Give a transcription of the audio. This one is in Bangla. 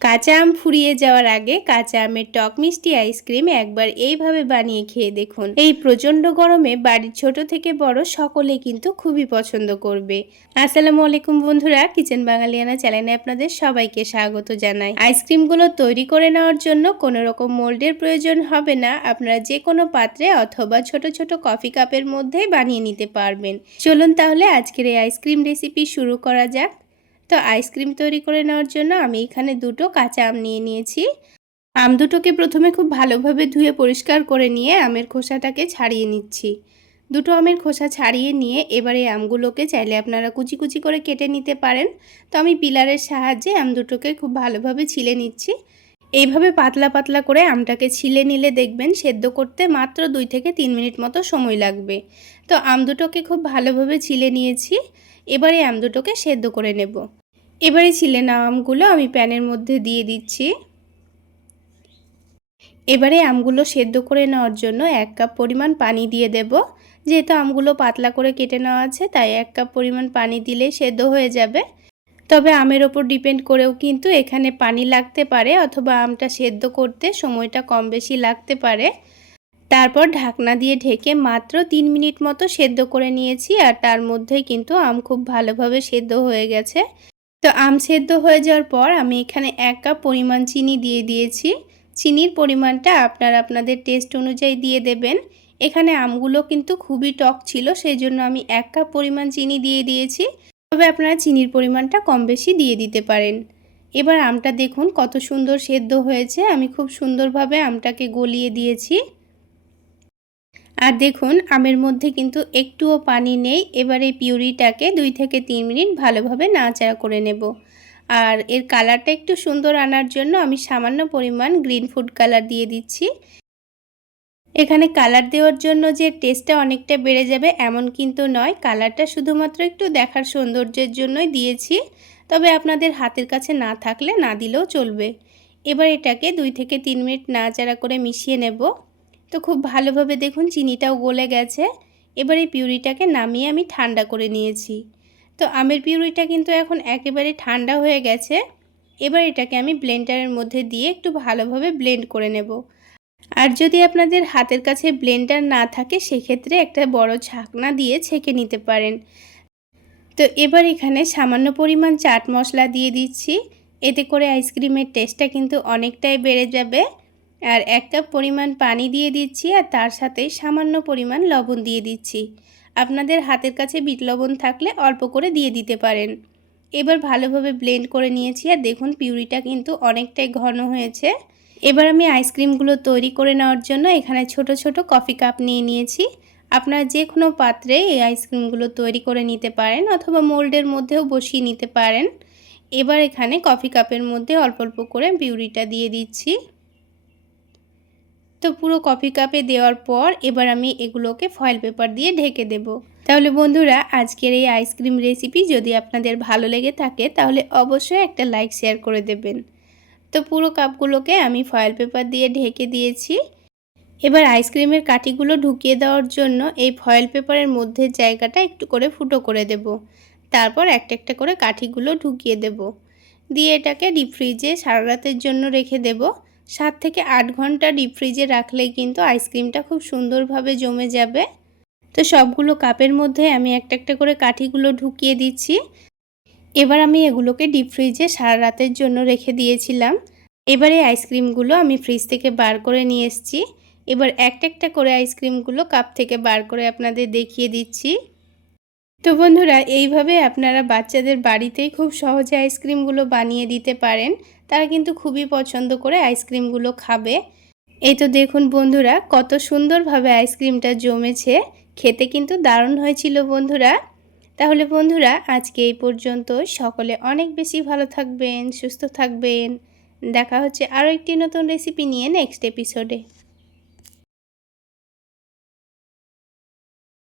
কাঁচা আম ফুরিয়ে যাওয়ার আগে কাঁচা আমের টক মিষ্টি আইসক্রিম একবার এইভাবে বানিয়ে খেয়ে দেখুন। এই প্রচণ্ড গরমে বাড়ির ছোট থেকে বড় সকলে কিন্তু খুবই পছন্দ করবে। আসসালামু আলাইকুম বন্ধুরা, কিচেন বাঙালিয়ানা চ্যানেলে আপনাদের সবাইকে স্বাগত জানাই। আইসক্রিমগুলো তৈরি করে নেওয়ার জন্য কোনো রকম মোল্ডের প্রয়োজন হবে না। আপনারা যে কোনো পাত্রে অথবা ছোট ছোট কফি কাপের মধ্যেই বানিয়ে নিতে পারবেন। চলুন তাহলে আজকের এই আইসক্রিম রেসিপি শুরু করা যাক। তো আইসক্রিম তৈরি করে নেওয়ার জন্য আমি এখানে দুটো কাঁচা আম নিয়ে নিয়েছি। আম দুটোকে প্রথমে খুব ভালোভাবে ধুয়ে পরিষ্কার করে নিয়ে আমের খোসাটাকে ছাড়িয়ে নিচ্ছি। দুটো আমের খোসা ছাড়িয়ে নিয়ে এবারে আমগুলোকে চাইলে আপনারা কুচি কুচি করে কেটে নিতে পারেন। তো আমি পিলারের সাহায্যে আম দুটোকে খুব ভালোভাবে ছিলে নিচ্ছি। এইভাবে পাতলা পাতলা করে আমটাকে ছিলে নিলে দেখবেন সেদ্ধ করতে মাত্র দুই থেকে তিন মিনিট মতো সময় লাগবে। তো আম দুটোকে খুব ভালোভাবে ছিলে নিয়েছি। এবারে আম দুটোকে সেদ্ধ করে নেব। এবারে ছিলে না আমগুলো আমি প্যানের মধ্যে দিয়ে দিচ্ছি। এবারে আমগুলো সেদ্ধ করে নেওয়ার জন্য এক কাপ পরিমাণ পানি দিয়ে দেব। যেহেতু আমগুলো পাতলা করে কেটে নেওয়া আছে, তাই এক কাপ পরিমাণ পানি দিলে সেদ্ধ হয়ে যাবে। তবে আমের ওপর ডিপেন্ড করেও কিন্তু এখানে পানি লাগতে পারে অথবা আমটা সেদ্ধ করতে সময়টা কম বেশি লাগতে পারে। তারপর ঢাকনা দিয়ে ঢেকে মাত্র তিন মিনিট মতো সেদ্ধ করে নিয়েছি আর তার মধ্যেই কিন্তু আম খুব ভালোভাবে সেদ্ধ হয়ে গেছে। তো আম সেদ্ধ হয়ে যাওয়ার পর আমি এখানে এক কাপ পরিমাণ চিনি দিয়ে দিয়েছি। চিনির পরিমাণটা আপনারা আপনাদের টেস্ট অনুযায়ী দিয়ে দেবেন। এখানে আমগুলো কিন্তু খুবই টক ছিল সেই জন্য আমি এক কাপ পরিমাণ চিনি দিয়ে দিয়েছি। তবে আপনারা চিনির পরিমাণটা কম বেশি দিয়ে দিতে পারেন। এবার আমটা দেখুন কত সুন্দর সেদ্ধ হয়েছে। আমি খুব সুন্দরভাবে আমটাকে গলিয়ে দিয়েছি। আর দেখুন, আমের মধ্যে কিন্তু একটুও পানি নেই। এবার এই পিউরিটাকে দুই থেকে তিন মিনিট ভালোভাবে নাড়াচাড়া করে নেব। আর এর কালারটা একটু সুন্দর আনার জন্য আমি সামান্য পরিমাণ গ্রিন ফুড কালার দিয়ে দিচ্ছি। এখানে কালার দেওয়ার জন্য যে টেস্টটা অনেকটা বেড়ে যাবে এমন কিন্তু নয়। কালারটা শুধুমাত্র একটু দেখার সৌন্দর্যের জন্যই দিয়েছি। তবে আপনাদের হাতের কাছে না থাকলে না দিলেও চলবে। এবার এটাকে দুই থেকে তিন মিনিট নাড়াচাড়া করে মিশিয়ে নেব। তো খুব ভালোভাবে দেখুন চিনিটাও গলে গেছে। এবার এই পিউরিটাকে নামিয়ে আমি ঠান্ডা করে নিয়েছি। তো আমের পিউরিটা কিন্তু এখন একেবারে ঠান্ডা হয়ে গেছে। এবার এটাকে আমি ব্লেন্ডারের মধ্যে দিয়ে একটু ভালোভাবে ব্লেন্ড করে নেব। আর যদি আপনাদের হাতের কাছে ব্লেন্ডার না থাকে, সেক্ষেত্রে একটা বড় ছাকনা দিয়ে ছেঁকে নিতে পারেন। তো এবার এখানে সামান্য পরিমাণ চাট মশলা দিয়ে দিচ্ছি। এতে করে আইসক্রিমের টেস্টটা কিন্তু অনেকটাই বেড়ে যাবে। আর এক কাপ পরিমাণ পানি দিয়ে দিচ্ছি আর তার সাথে সামান্য পরিমাণ লবণ দিয়ে দিচ্ছি। আপনাদের হাতের কাছে বিট লবণ থাকলে অল্প করে দিয়ে দিতে পারেন। এবার ভালোভাবে ব্লেন্ড করে নিয়েছি আর দেখুন পিউরিটা কিন্তু অনেকটাই ঘন হয়েছে। এবার আমি আইসক্রিমগুলো তৈরি করে নেওয়ার জন্য এখানে ছোট ছোট কফি কাপ নিয়ে নিয়েছি। আপনারা যে কোনো পাত্রে এই আইসক্রিমগুলো তৈরি করে নিতে পারেন অথবা মোল্ডের মধ্যেও বসিয়ে নিতে পারেন। এবার এখানে কফি কাপের মধ্যে অল্প অল্প করে পিউরিটা দিয়ে দিচ্ছি। তো পুরো কফি কাপে দেওয়ার পর এবার আমি এগুলোকে ফয়েল পেপার দিয়ে ঢেকে দেব। তাহলে বন্ধুরা, আজকের এই আইসক্রিম রেসিপি যদি আপনাদের ভালো লেগে থাকে, তাহলে অবশ্যই একটা লাইক শেয়ার করে দেবেন। তো পুরো কাপগুলোকে আমি ফয়েল পেপার দিয়ে ঢেকে দিয়েছি। এবার আইসক্রিমের কাঠিগুলো ঢুকিয়ে দেওয়ার জন্য এই ফয়েল পেপারের মধ্যে জায়গাটা একটু করে ফুটো করে দেব। তারপর একটা একটা করে কাঠিগুলো ঢুকিয়ে দেব। দিয়ে এটাকে ডিপ ফ্রিজে সারা রাতের জন্য রেখে দেবো। সাত থেকে আট ঘণ্টা ডিপ ফ্রিজে রাখলেই কিন্তু আইসক্রিমটা খুব সুন্দরভাবে জমে যাবে। তো সবগুলো কাপের মধ্যে আমি একটা একটা করে কাঠিগুলো ঢুকিয়ে দিচ্ছি। এবার আমি এগুলোকে ডিপ ফ্রিজে সারা রাতের জন্য রেখে দিয়েছিলাম। এবারে আইসক্রিমগুলো আমি ফ্রিজ থেকে বার করে নিয়ে এসেছি। এবার একটা একটা করে আইসক্রিমগুলো কাপ থেকে বার করে আপনাদের দেখিয়ে দিচ্ছি। তো বন্ধুরা, এইভাবে আপনারা বাচ্চাদের বাড়িতেই খুব সহজে আইসক্রিমগুলো বানিয়ে দিতে পারেন। তারা কিন্তু খুবই পছন্দ করে আইসক্রিমগুলো খাবে। এই তো দেখুন বন্ধুরা, কত সুন্দরভাবে আইসক্রিমটা জমেছে। খেতে কিন্তু দারুণ হয়েছিল বন্ধুরা। তাহলে বন্ধুরা, আজকে এই পর্যন্ত। সকলে অনেক বেশি ভালো থাকবেন, সুস্থ থাকবেন। দেখা হচ্ছে আরও একটি নতুন রেসিপি নিয়ে নেক্সট এপিসোডে